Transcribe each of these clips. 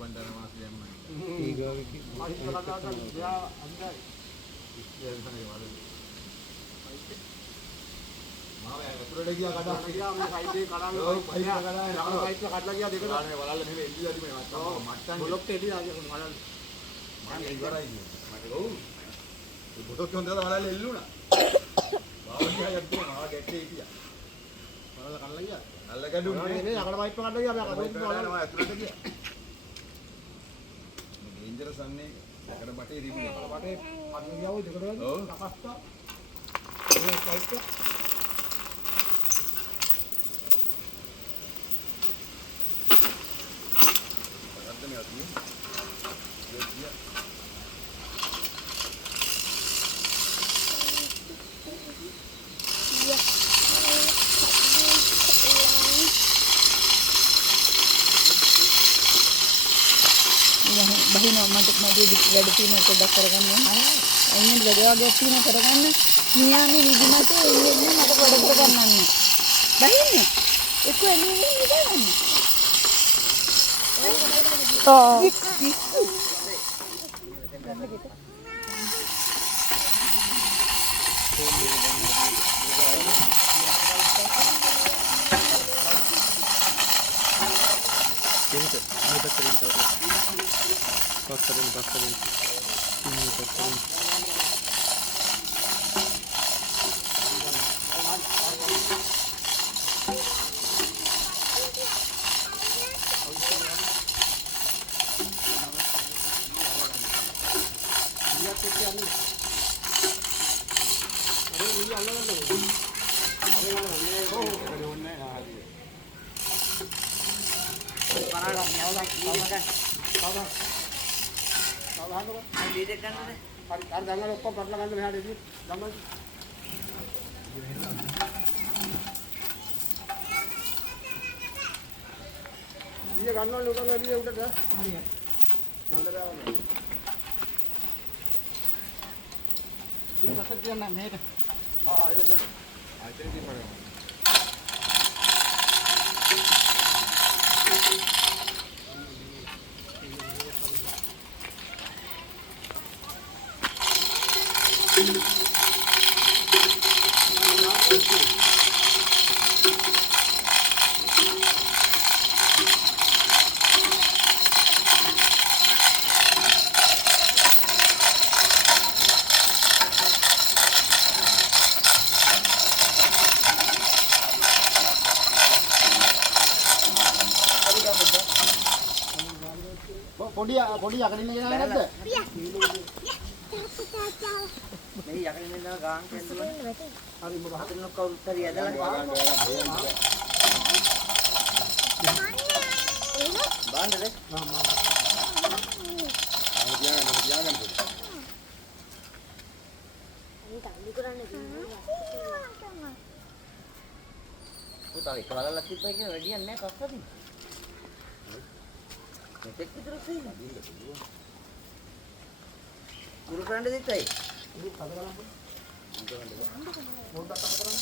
බණ්ඩාර මාසෙ යම්මයි. ඊගාවකි. මාසෙ කතාවට ගියා අන්දයි. ඉස්සෙල්ලා වල. මාව ඇතුළට ගියා කඩාගෙන ගියා මේ සයිඩ් එකේ කඩාගෙන පයිප් කඩාගෙන ළඟ පයිප් කඩලා ගියා දෙකට. ගානේ වලල්ල මෙහෙම එල්ලිලා තිබුණේ මට්ටම්. බ්ලොක් එල්ලිලා වලල්ල. මම ඉවරයි කියන්නේ. මට ඔව්. ඒ බොතොත් හොඳට වලල්ල එල්ලුණා. මාව ගියා මාව ගැටේ හිටියා. වලල්ල කඩලා ගියා. අල්ල ගැඩුන්නේ නේ යකඩ පයිප් කඩලා ගියා. අපි අකඩ වලල්ල ඇතුළට ගියා. මේ ඩේන්ජරස් අන්නේ යකඩ බටේ තිබුණේ. යකඩ බටේ අන්න ගියාව දෙකට වගේ. ඔව්. තකස්තා. ඒ පයිප් එක බහිනවා මට මගේ වැඩ තියෙන පොඩ්ඩක් කරගන්න ඕන. අයියෙන් වැඩ වගේ තියෙන කරගන්න. මියානේ විදිමත එන්නේ මට වැඩ කරගන්නන්න. බහින්නේ. එක්ක එන්නේ නිකන්. Pasarin. අර ගංගා ඔක්කොම පටල ගන්න මෙහාට එදී ගමන් ඊය ගන්න ඕනේ උඩ ගලිය උඩට හරියට ගන්න දාවන්න ඉතින් තියන්න මේක ඒක ආයතන ඉතින් පොඩි යකඩින්න ගෙනාවේ නැද්ද? මේ යකඩින්න දාන ගාන කෙන්දුවනේ. හරි මොකද? හතර කවුරුත් හරි ඇදලා බාන්නද? පුතා ඒක වලල්ලක් තිබ්බයි කියන වැඩියක් නෑ කක්කදී. මෙතෙක් විතර තියෙන්නේ. ගුරු කරන්න දෙත්තයි. ඉතින් කඩ ගන්න පොඩ්ඩක් කඩ කරන්න.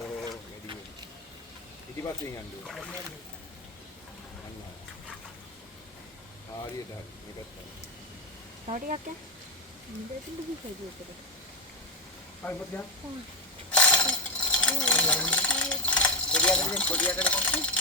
ඕ වැඩි. ඉතිපස්සේ යන්න ඕන. හරියට හරි. මේකත් තමයි. තව ටිකක් යන්න. ඉඳලා තිබ්බ කිසයිද උඩට. හරි මොකද? පොඩියකට